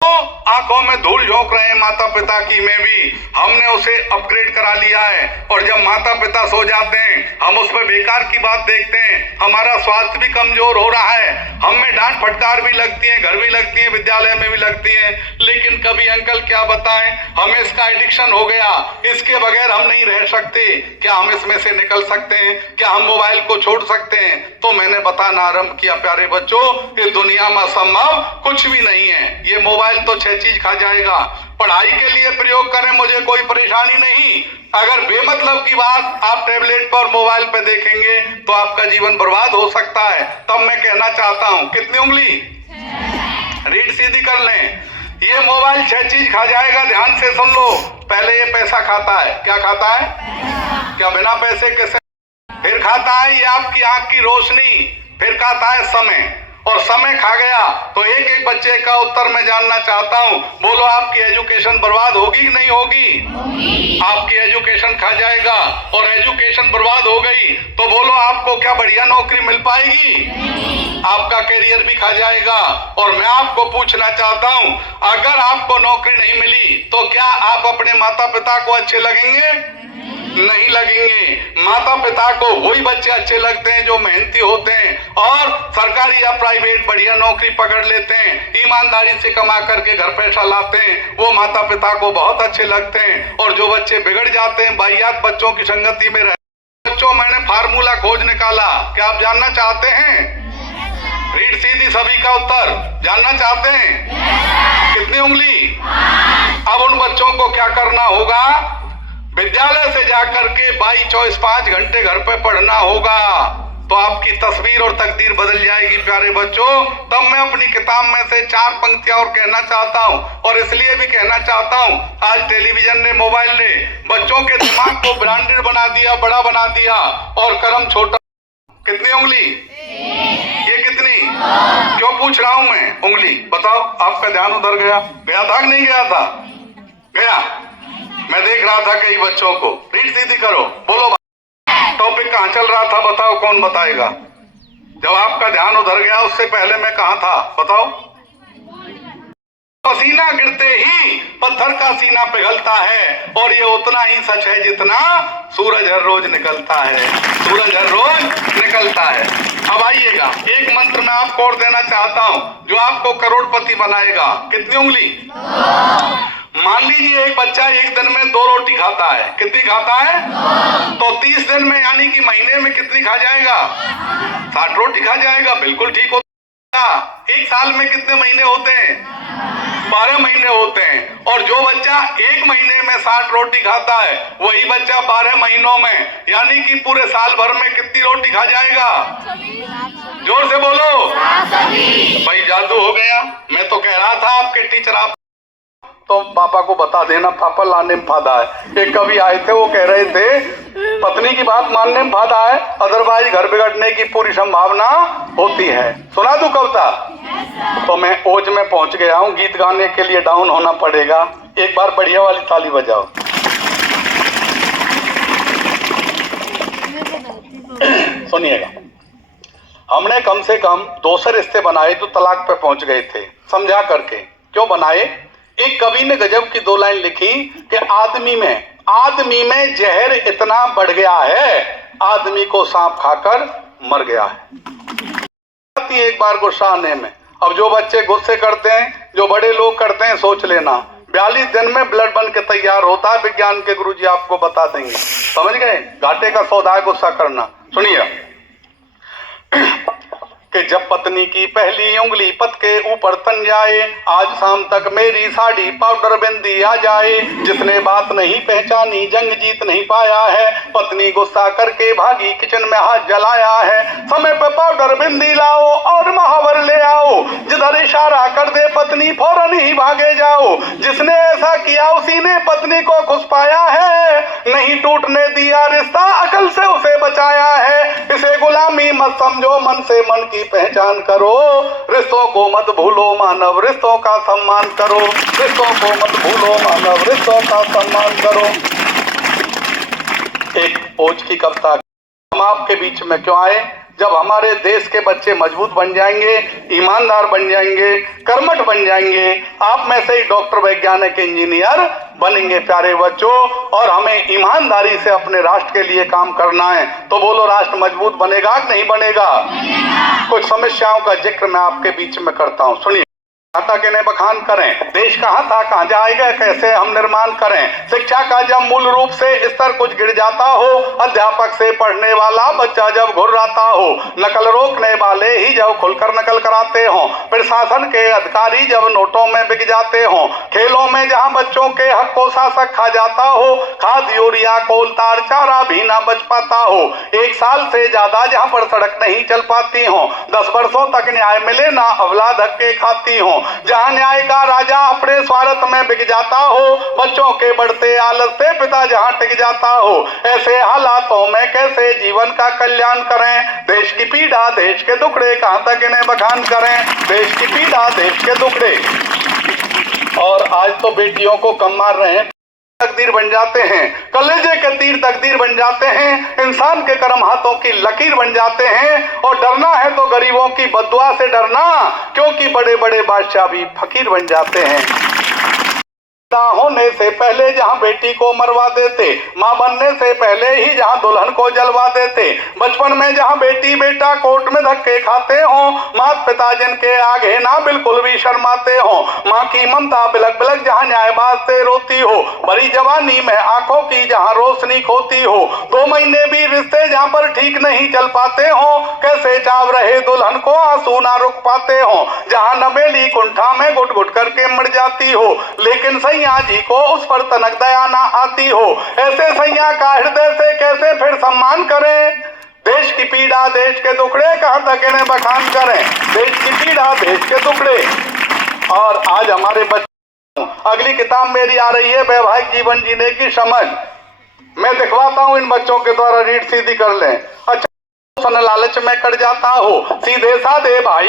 आंखों में धूल झोंक रहे हैं माता पिता की में भी हमने उसे अपग्रेड करा लिया है। और जब माता पिता सो जाते हैं हम उस पर बेकार की बात देखते हैं, हमारा स्वास्थ्य भी कमजोर हो रहा है, हम में डांट फटकार भी लगती है, घर भी लगती है, विद्यालय में भी लगती है। लेकिन कभी अंकल क्या बताएं, हमें इसका एडिक्शन हो गया, इसके बगैर हम नहीं रह सकते। क्या हम इसमें से निकल सकते हैं? क्या हम मोबाइल को छोड़ सकते हैं? तो मैंने बताना आरंभ किया, प्यारे बच्चों, इस दुनिया में असंभव कुछ भी नहीं है। ये मोबाइल तो 6 चीज खा जाएगा। पढ़ाई के लिए प्रयोग करें, मुझे कोई परेशानी नहीं। अगर बेमतलब की बात आप टैबलेट पर मोबाइल पे देखेंगे तो आपका जीवन बर्बाद हो सकता है। तब मैं कहना चाहता हूं, कितनी उंगली? रीढ़ सीधी कर लें। ये मोबाइल 6 चीज खा जाएगा, ध्यान से सुन लो। पहले ये पैसा खाता है। क्या खाता है? क्या बिना पैसे कैसे? फिर खाता है ये आपकी आंख की रोशनी, फिर खाता है समय, और समय खा गया तो एक एक बच्चे का उत्तर मैं जानना चाहता हूं। बोलो, आपकी एजुकेशन बर्बाद होगी कि नहीं होगी? आपकी एजुकेशन खा जाएगा, और एजुकेशन बर्बाद हो गई तो बोलो आपको क्या बढ़िया नौकरी मिल पाएगी? आपका करियर भी खा जाएगा। और मैं आपको पूछना चाहता हूं, अगर आपको नौकरी नहीं मिली तो क्या आप अपने माता पिता को अच्छे लगेंगे? नहीं लगेंगे। माता पिता को वही बच्चे अच्छे लगते हैं जो मेहनती होते हैं और सरकारी या प्राइवेट बढ़िया नौकरी पकड़ लेते हैं, ईमानदारी से कमा करके घर पैसा लाते हैं, वो माता पिता को बहुत अच्छे लगते हैं। और जो बच्चे बिगड़ जाते हैं, वाहियात बच्चों की संगति में रहते, बच्चों मैंने फार्मूला खोज निकाला। क्या आप जानना चाहते हैं? रीढ़ सीधी सभी का उत्तर जानना चाहते हैं? कितनी उंगली? अब उन बच्चों को क्या करना होगा? विद्यालय से जाकर के 22-24-5 घंटे घर पे पढ़ना होगा, तो आपकी तस्वीर और तकदीर बदल जाएगी प्यारे बच्चों। तब मैं अपनी किताब में से 4 पंक्तियां और कहना चाहता हूं, और इसलिए भी कहना चाहता हूं, आज टेलीविजन ने, मोबाइल ने बच्चों के दिमाग को ब्रांडेड बना दिया, बड़ा बना दिया, और कर्म छोटा। कितनी उंगली? ये कितनी? क्यों पूछ रहा हूं मैं? उंगली बताओ। आपका ध्यान उधर गया था कि नहीं गया था? गया। मैं देख रहा था कई बच्चों को। रीढ़ सीधी करो, बोलो टॉपिक कहाँ चल रहा था? बताओ, कौन बताएगा? जब आपका ध्यान उधर गया उससे पहले मैं कहाँ था? बताओ। पसीना गिरते ही पत्थर का सीना पिघलता है, और ये उतना ही सच है जितना सूरज हर रोज निकलता है। सूरज हर रोज निकलता है। अब आइएगा, एक मंत्र मैं आपको और देना चाहता हूं जो आपको करोड़पति बनाएगा। कितनी उंगली? मान लीजिए एक बच्चा एक दिन में 2 रोटी खाता है। कितनी खाता है? तो 30 दिन में यानी कि महीने में कितनी खा जाएगा? 60 रोटी खा जाएगा। बिल्कुल ठीक होता। एक साल में कितने महीने होते हैं? 12 महीने होते हैं। और जो बच्चा एक महीने में 60 रोटी खाता है, वही बच्चा 12 महीनों में यानी कि पूरे साल भर में कितनी रोटी खा जाएगा? जोर से बोलो। भाई जादू हो गया। मैं तो कह रहा था आपके टीचर, आप तो पापा को बता देना, पापा लाने में फायदा है। एक कवि आए थे, वो कह रहे थे पत्नी की बात मानने में फायदा है, अदरवाइज घर बिगड़ने की पूरी संभावना होती है। सुना दूं कविता? तो मैं ओज में पहुंच गया हूं, गीत गाने के लिए डाउन होना पड़ेगा। एक बार बढ़िया वाली ताली बजाओ। सुनिएगा, हमने कम से कम 200 रिश्ते बनाए जो तलाक पे पहुंच गए थे। समझा करके क्यों बनाए? एक कवि ने गजब की 2 लाइन लिखी कि आदमी में जहर इतना बढ़ गया है, आदमी को सांप खाकर मर गया है। एक बार गुस्सा आने में। अब जो बच्चे गुस्से करते हैं, जो बड़े लोग करते हैं, सोच लेना 42 दिन में ब्लड बन के तैयार होता है। विज्ञान के गुरुजी आपको बता देंगे। समझ गए? घाटे का सौदा है गुस्सा करना। सुनिए कि जब पत्नी की पहली उंगली पत के ऊपर तन जाए, आज शाम तक मेरी साड़ी पाउडर बिंदी आ जाए। जिसने बात नहीं पहचानी जंग जीत नहीं पाया है, पत्नी गुस्सा करके भागी किचन में हाथ जलाया है। समय पे पाउडर बिंदी लाओ और महावर ले आओ, जिधर इशारा कर दे पत्नी फौरन ही भागे जाओ। जिसने ऐसा किया उसी ने पत्नी को खुश पाया है, नहीं टूटने दिया रिश्ता अकल से उसे बचाया है। इसे गुलामी मत समझो, मन से मन की पहचान करो। रिश्तों को मत भूलो मानव, रिश्तों का सम्मान करो। रिश्तों को मत भूलो मानव, रिश्तों का सम्मान करो। एक ओज की कविता। हम आपके बीच में क्यों आए? जब हमारे देश के बच्चे मजबूत बन जाएंगे, ईमानदार बन जाएंगे, कर्मठ बन जाएंगे, आप में से ही डॉक्टर, वैज्ञानिक, इंजीनियर बनेंगे प्यारे बच्चों। और हमें ईमानदारी से अपने राष्ट्र के लिए काम करना है। तो बोलो, राष्ट्र मजबूत बनेगा कि नहीं बनेगा? कुछ समस्याओं का जिक्र मैं आपके बीच में करता हूँ, सुनिए। माता के ने बखान करें, देश कहाँ था कहाँ जाएगा, कैसे हम निर्माण करें। शिक्षा का जब मूल रूप से स्तर कुछ गिर जाता हो, अध्यापक से पढ़ने वाला बच्चा जब घुर्राता हो, नकल रोकने वाले ही जब खुलकर नकल कराते हो, प्रशासन के अधिकारी जब नोटों में बिक जाते हो, खेलों में जहाँ बच्चों के हक को शासक खा जाता हो, खाद यूरिया कोल तार चारा भी ना बच पाता हो, 1 साल से ज्यादा जहाँ पर सड़क नहीं चल पाती हो, 10 वर्षों तक न्याय मिले ना अवला धक्के खाती हो, जहां न्याय का राजा अपने स्वार्थ में बिक जाता हो, बच्चों के बढ़ते आलस से पिता जहां टिक जाता हो, ऐसे हालातों में कैसे जीवन का कल्याण करें। देश की पीड़ा देश के दुखड़े, कहां तक इन्हें बखान करें। देश की पीड़ा देश के दुखड़े। और आज तो बेटियों को कम मार रहे हैं, तकदीर बन जाते हैं, कलेजे के तीर तकदीर बन जाते हैं, इंसान के कर्म हाथों की लकीर बन जाते हैं। और डरना है तो गरीबों की बद्दुआ से डरना, क्योंकि बड़े बड़े बादशाह भी फकीर बन जाते हैं। होने से पहले जहां बेटी को मरवा देते, मां बनने से पहले ही जहां दुल्हन को जलवा देते, बचपन में जहां बेटी बेटा कोर्ट में धक्के खाते हो, माता पिता जिनके आगे ना बिल्कुल भी शर्माते हो, मां की ममता बिलक बिलक जहां न्यायबाज से रोती हो, बड़ी जवानी में आंखों की जहां रोशनी खोती हो, 2 महीने भी रिश्ते जहां पर ठीक नहीं चल पाते हो, कैसे चाव रहे दुल्हन को आंसू ना रुक पाते हो, जहां नबेली कुंठा में घुट घुट करके मर जाती हो, लेकिन सैया जी को उस पर तनक दया ना आती हो, ऐसे सैया का हृदय से कैसे फिर सम्मान करें। देश की पीड़ा देश के दुखड़े, कहां तक इन्हें बखान करें। देश की पीड़ा देश के दुखड़े। और आज हमारे बच्चे, अगली किताब मेरी आ रही है वैवाहिक जीवन जीने की समझ। मैं दिखवाता हूं इन बच्चों के द्वारा, रीड सीधी कर लें। अच्छा, लालच में कट जाता हो, सीधे साधे भाई